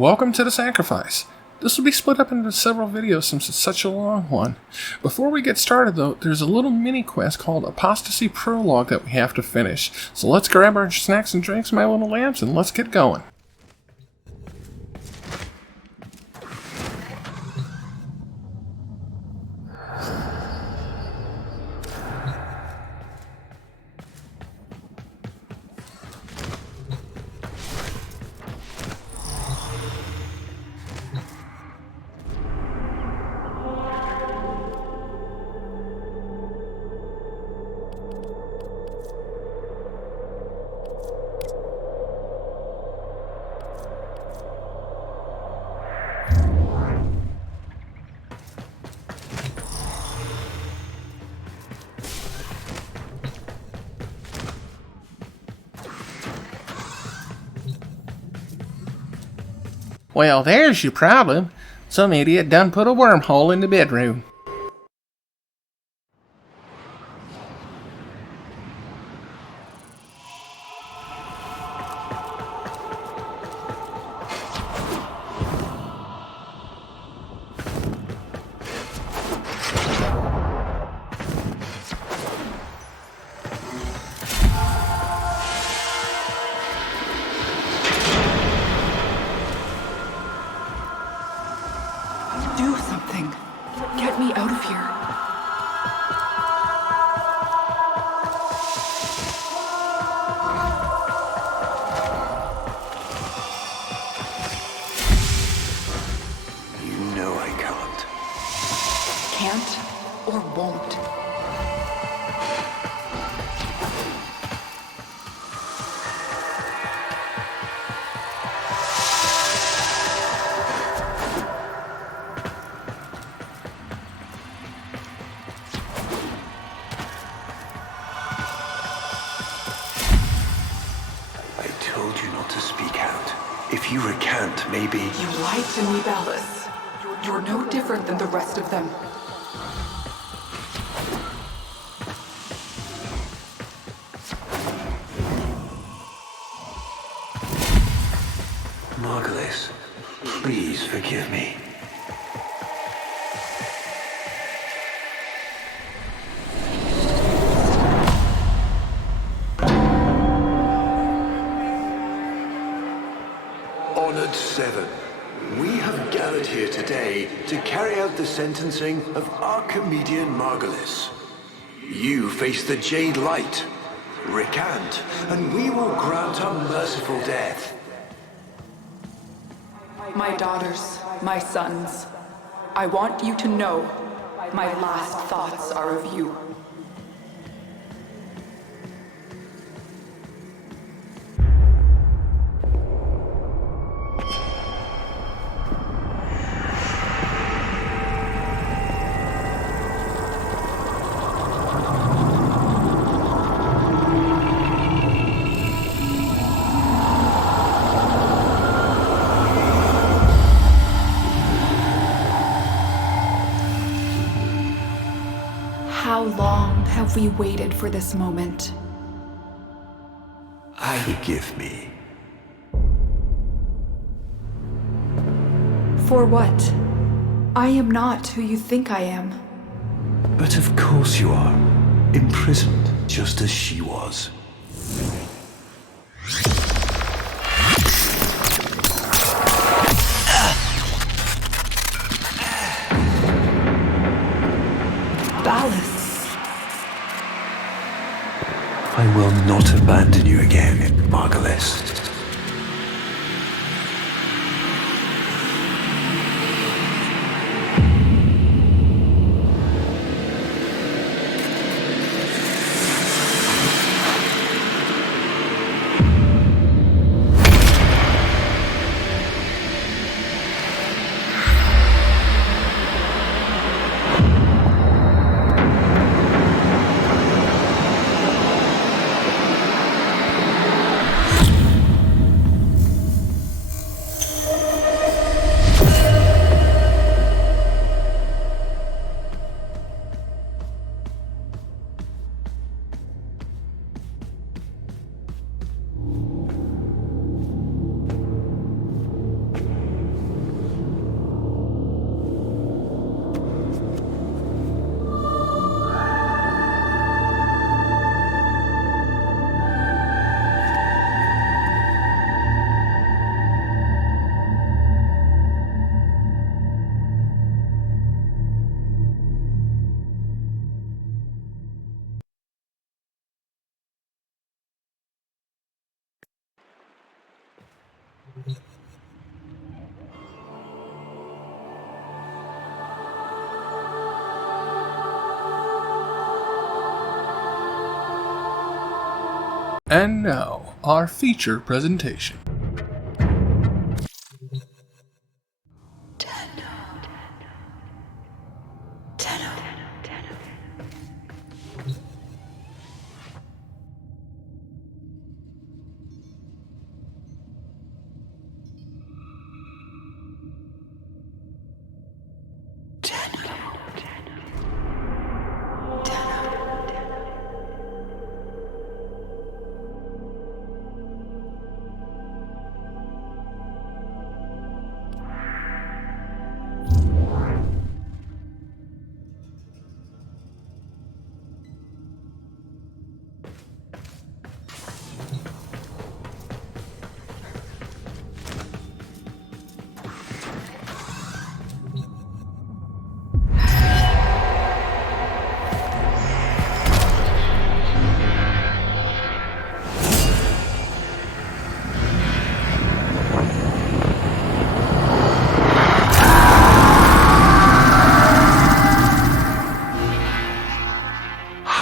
Welcome to the sacrifice. This will be split up into several videos since it's such a long one. Before we get started though, there's a little mini quest called Apostasy Prologue that we have to finish. So let's grab our snacks and drinks, my little lamps, and let's get going. Well, there's your problem. Some idiot done put a wormhole in the bedroom. Do something. Get me out of here. You know I can't. Can't or won't. If you recant, maybe... You lied to me, Ballas. You're no different than the rest of them. Margulis, please forgive me. Honored Seven, we have gathered here today to carry out the sentencing of our comedian Margulis. You face the Jade Light. Recant, and we will grant a merciful death. My daughters, my sons, I want you to know my last thoughts are of you. How long have we waited for this moment? Forgive me. For what? I am not who you think I am. But of course you are. Imprisoned, just as she was. Ballas. I will not abandon you again, Margulis. And now, our feature presentation.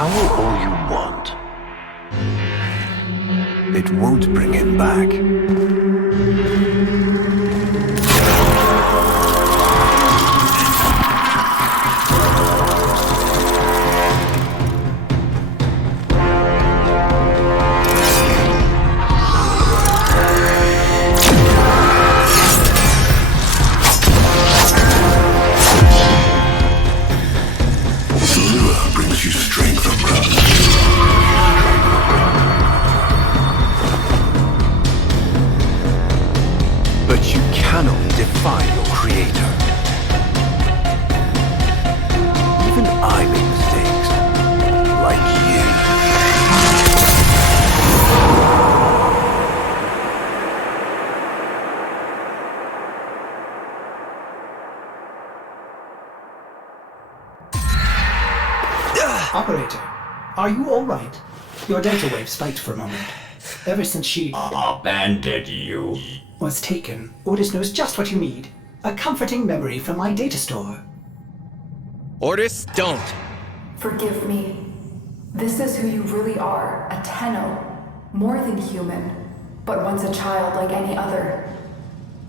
All you want. It won't bring him back. Brings you strength, Umbra. But you cannot defy your creator. Even I make mistakes, like you. Operator, are you all right? Your data wave spiked for a moment. Ever since she abandoned you. was taken, Ordis knows just what you need. A comforting memory from my data store. Ordis, don't! Forgive me. This is who you really are, a Tenno. More than human, but once a child like any other.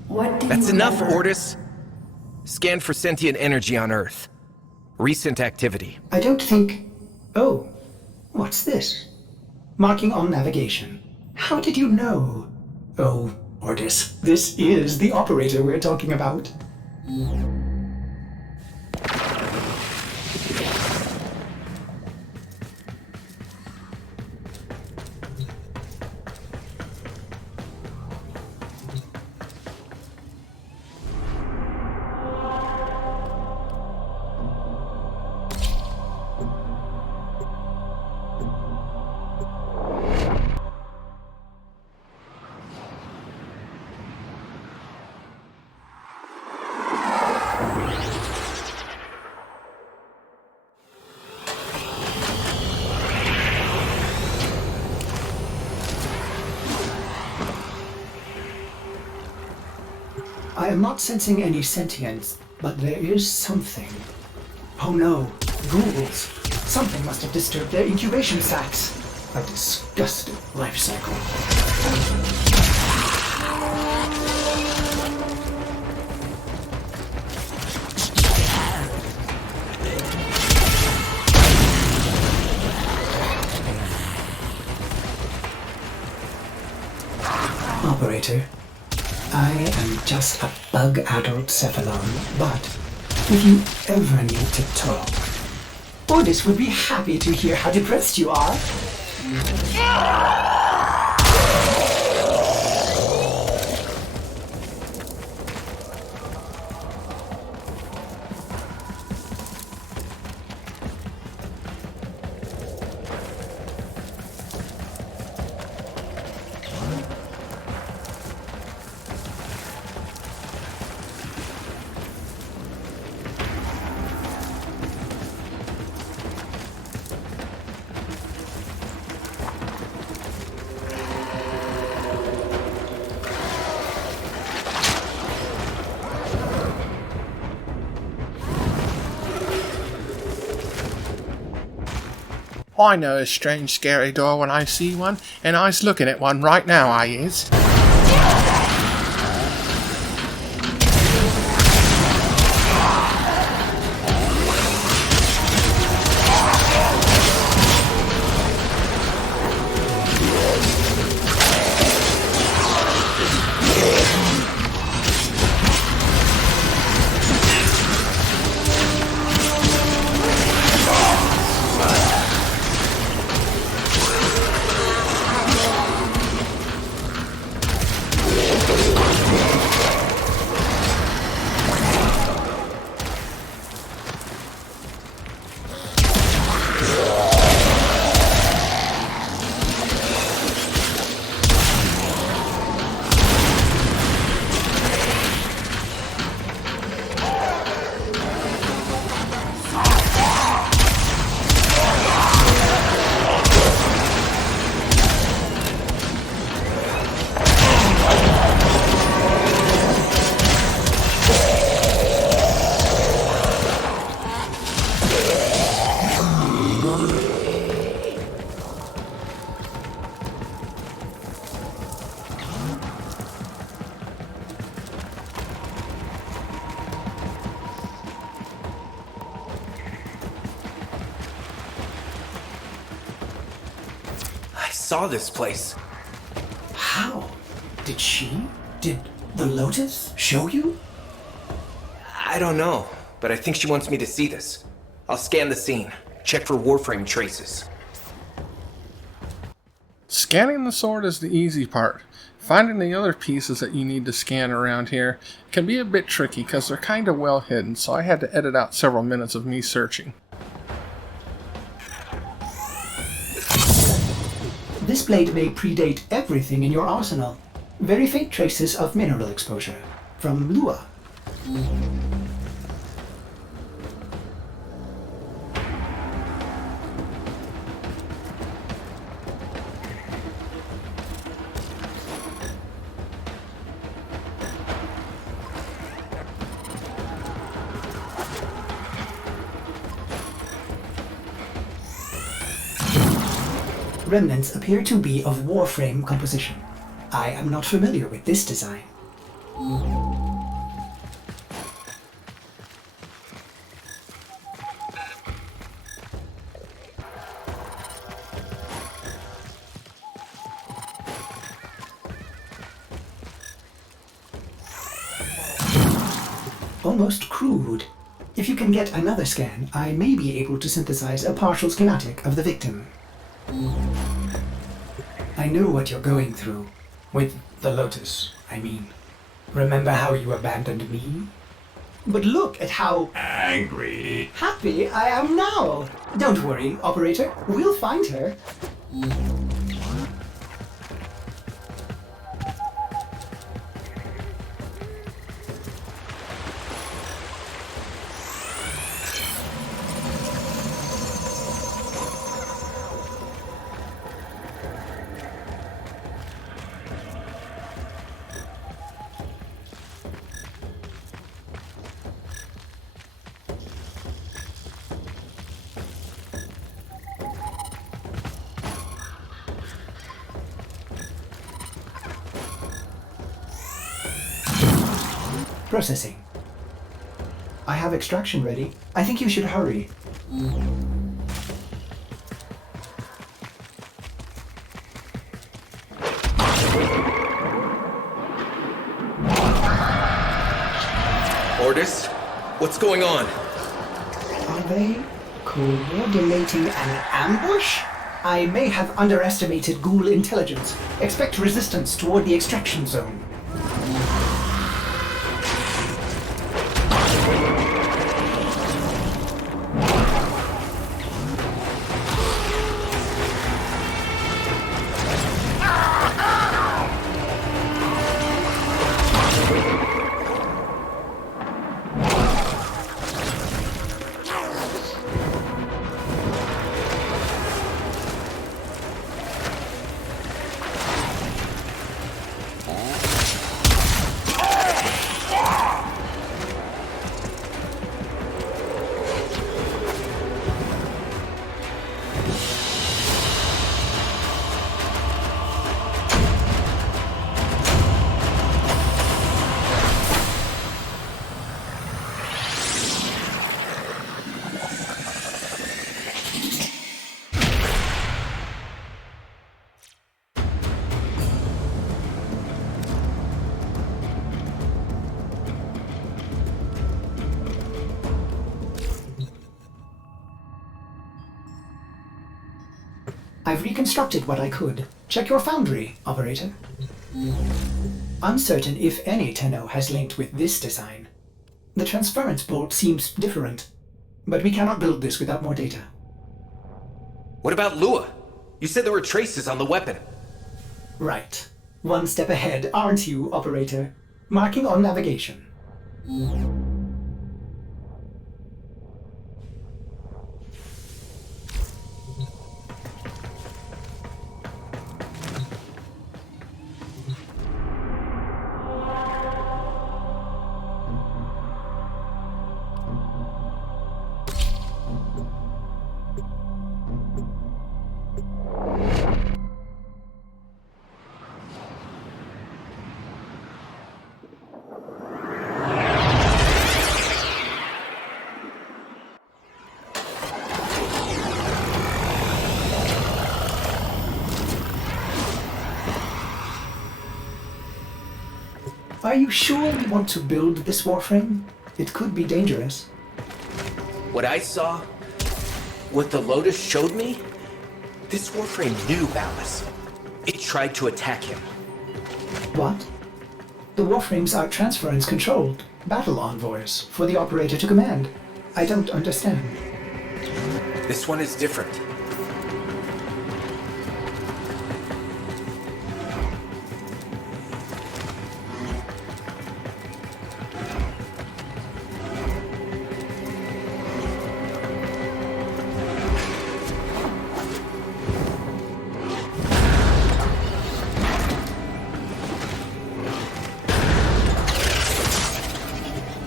What do you That's enough, remember? Ordis. Scan for sentient energy on Earth. Recent activity. I don't think... Oh, what's this? Marking on navigation. How did you know? Oh, Ordis, this is the operator we're talking about. I am not sensing any sentience, but there is something. Oh no, ghouls. Something must have disturbed their incubation sacs. A disgusting life cycle. Operator, I am just a bug-addled cephalon, but if you ever need to talk, Ordis would be happy to hear how depressed you are. I know a strange scary door when I see one, and I's looking at one right now, I is. Saw this place. How? Did the Lotus show you? I don't know, but I think she wants me to see this. I'll scan the scene, check for Warframe traces. Scanning the sword is the easy part. Finding the other pieces that you need to scan around here can be a bit tricky because they're kind of well hidden, so I had to edit out several minutes of me searching. This blade may predate everything in your arsenal. Very faint traces of mineral exposure. From Lua. Remnants appear to be of Warframe composition. I am not familiar with this design. Almost crude. If you can get another scan, I may be able to synthesize a partial schematic of the victim. I know what you're going through. With the Lotus, I mean. Remember how you abandoned me? But look at how Angry. happy I am now! Don't worry, operator. We'll find her. Processing. I have extraction ready. I think you should hurry. Ordis, what's going on? Are they coordinating an ambush? I may have underestimated ghoul intelligence. Expect resistance toward the extraction zone. I've reconstructed what I could. Check your foundry, Operator. Uncertain if any Tenno has linked with this design. The transference bolt seems different, but we cannot build this without more data. What about Lua? You said there were traces on the weapon. Right. One step ahead, aren't you, Operator? Marking on navigation. Are you sure we want to build this Warframe? It could be dangerous. What I saw, what the Lotus showed me, this Warframe knew Ballas. It tried to attack him. What? The Warframes are transference-controlled battle envoys for the Operator to command. I don't understand. This one is different.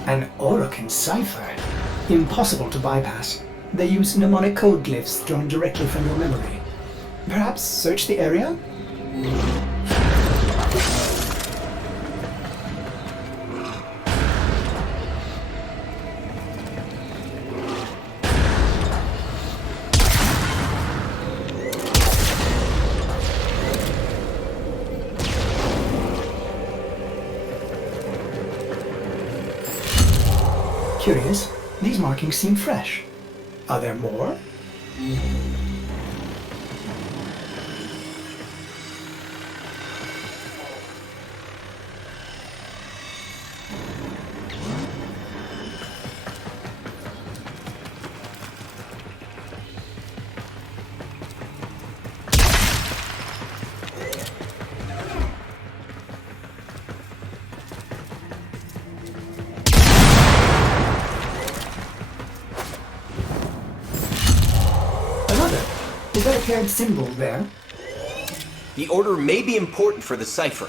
An Orokin cipher? Impossible to bypass. They use mnemonic code glyphs drawn directly from your memory. Perhaps search the area? Curious, these markings seem fresh. Are there more? Is that a paired symbol there? The order may be important for the cipher.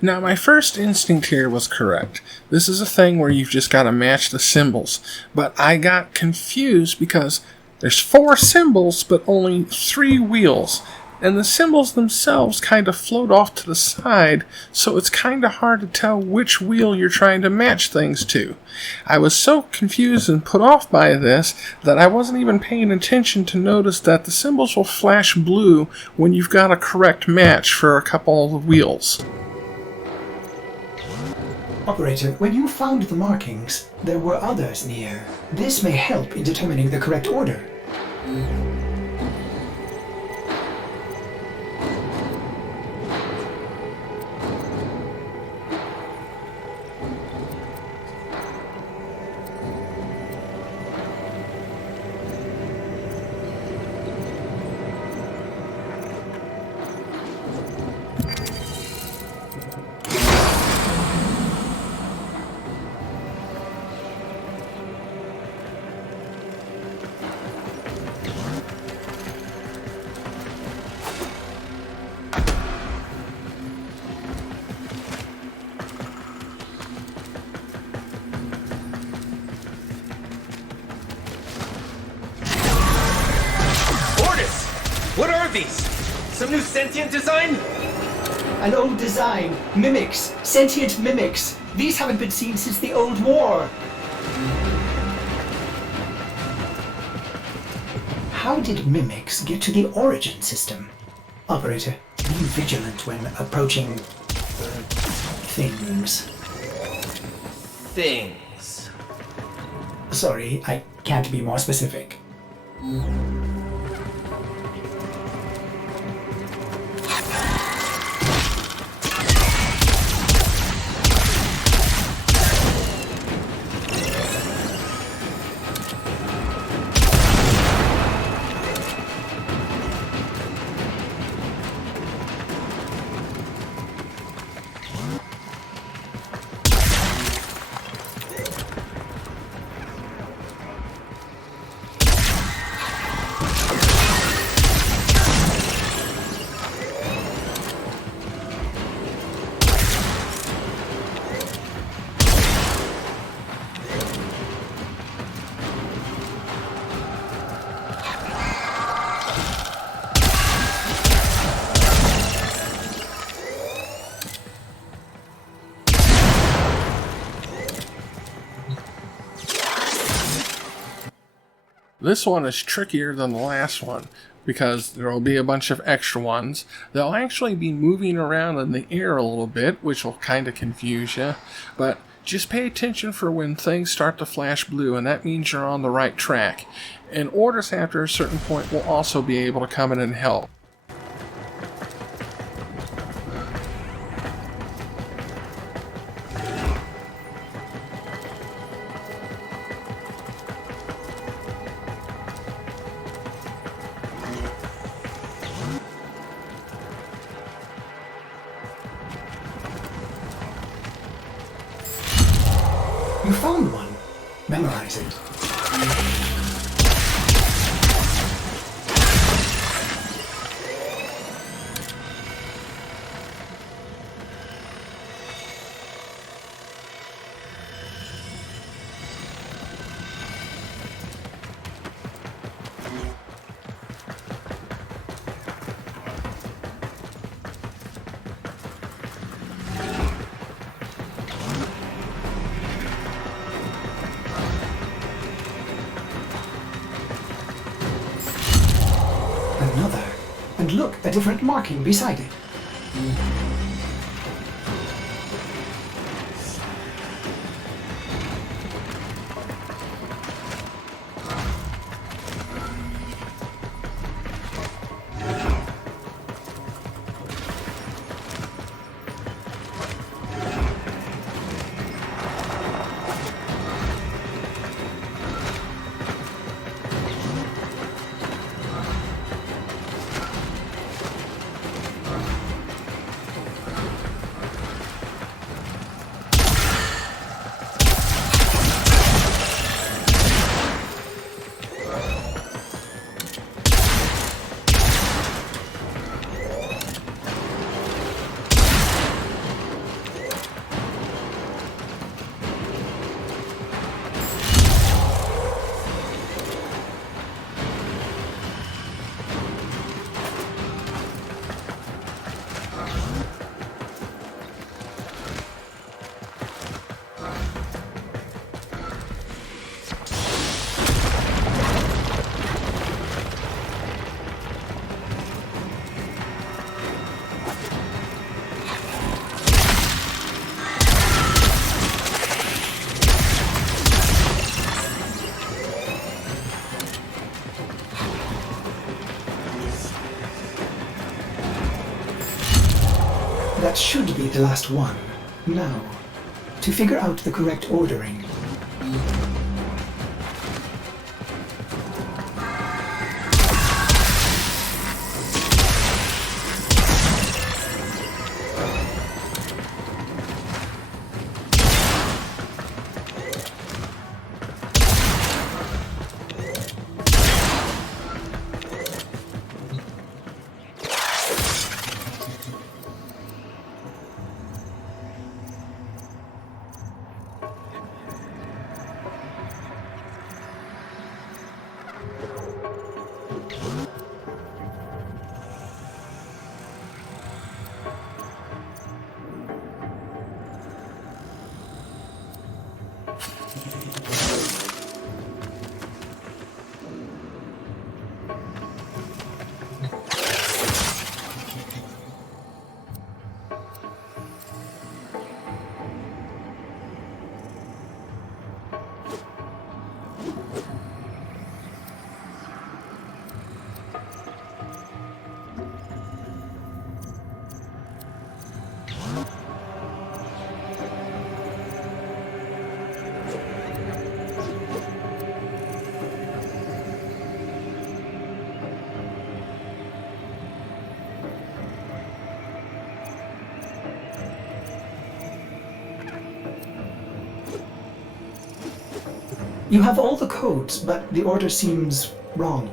Now, my first instinct here was correct. This is a thing where you've just got to match the symbols. But I got confused because there's 4 symbols, but only 3 wheels. And the symbols themselves kind of float off to the side, so it's kind of hard to tell which wheel you're trying to match things to. I was so confused and put off by this that I wasn't even paying attention to notice that the symbols will flash blue when you've got a correct match for a couple of the wheels. Operator, when you found the markings, there were others near. This may help in determining the correct order. What are these? Some new sentient design? An old design. Mimics. Sentient mimics. These haven't been seen since the old war. How did mimics get to the origin system? Operator, be vigilant when approaching things. Things. Sorry, I can't be more specific. This one is trickier than the last one because there will be a bunch of extra ones. They'll actually be moving around in the air a little bit, which will kind of confuse you, but just pay attention for when things start to flash blue, and that means you're on the right track. And orders after a certain point will also be able to come in and help. You found one. Memorize it. Another. And look, a different marking beside it. That should be the last one. Now, to figure out the correct ordering. You have all the codes, but the order seems wrong.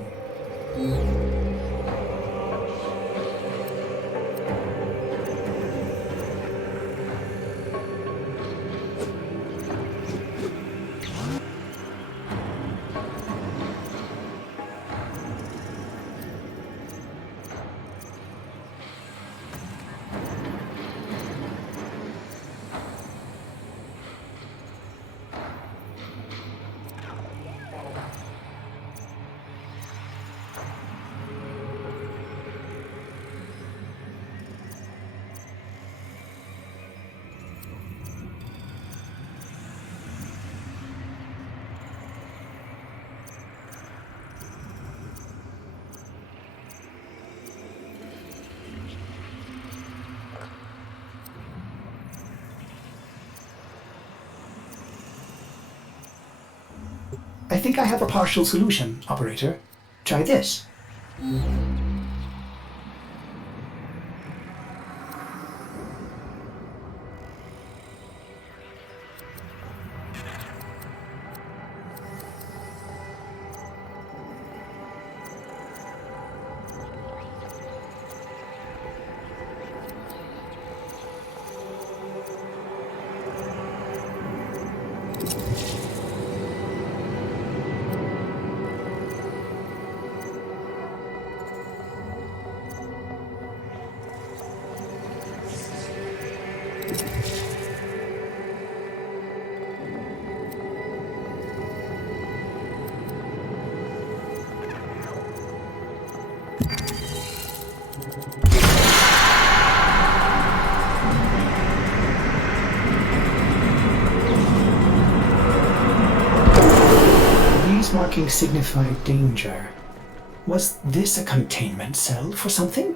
I think I have a partial solution, Operator. Try this. These markings signify danger. Was this a containment cell for something?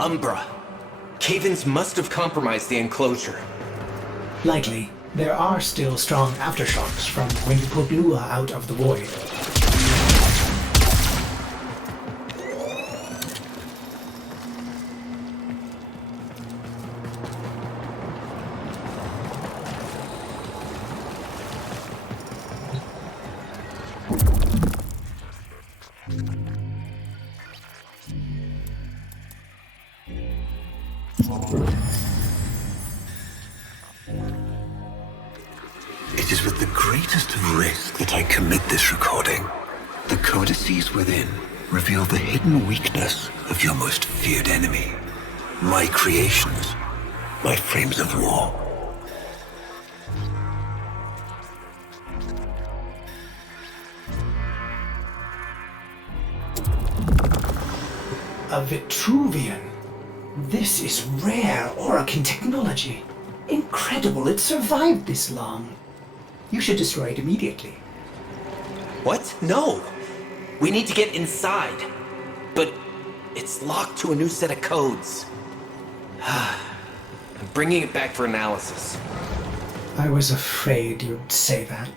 Umbra. Cave-ins must have compromised the enclosure. Likely. There are still strong aftershocks from when you put Lua out of the void. It is with the greatest risk that I commit this recording. The codices within reveal the hidden weakness of your most feared enemy. My creations, my frames of war. A Vitruvian. This is rare Orokin technology. Incredible it survived this long. You should destroy it immediately. What? No! We need to get inside. But it's locked to a new set of codes. I'm bringing it back for analysis. I was afraid you'd say that.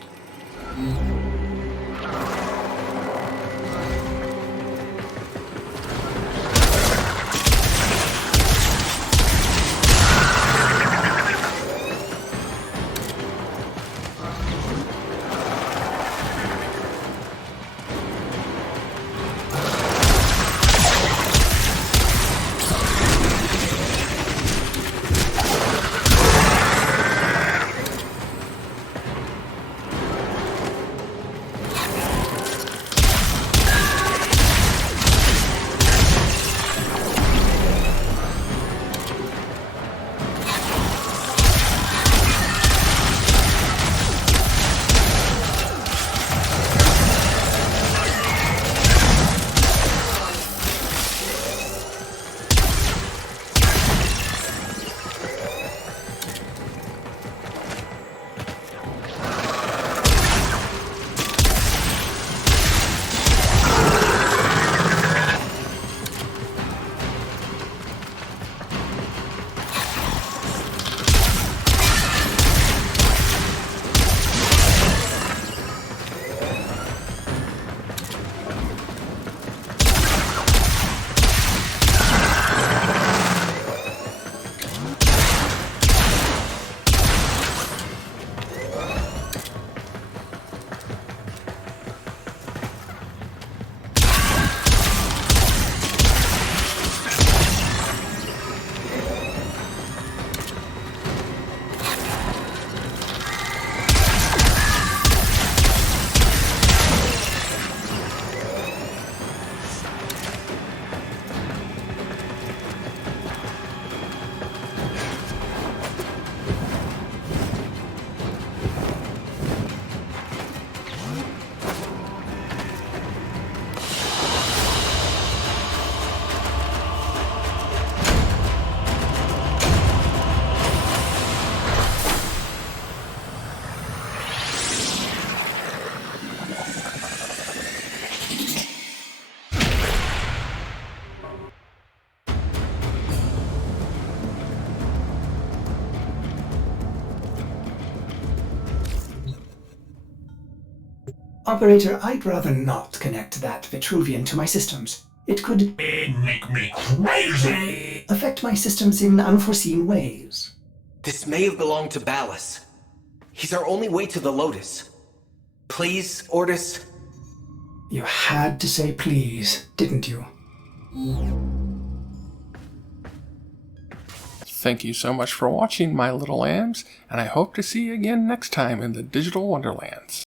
Operator, I'd rather not connect that Vitruvian to my systems. It could Make me crazy! affect my systems in unforeseen ways. This may have belonged to Ballas. He's our only way to the Lotus. Please, Ordis? You had to say please, didn't you? Thank you so much for watching, my little lambs, and I hope to see you again next time in the Digital Wonderlands.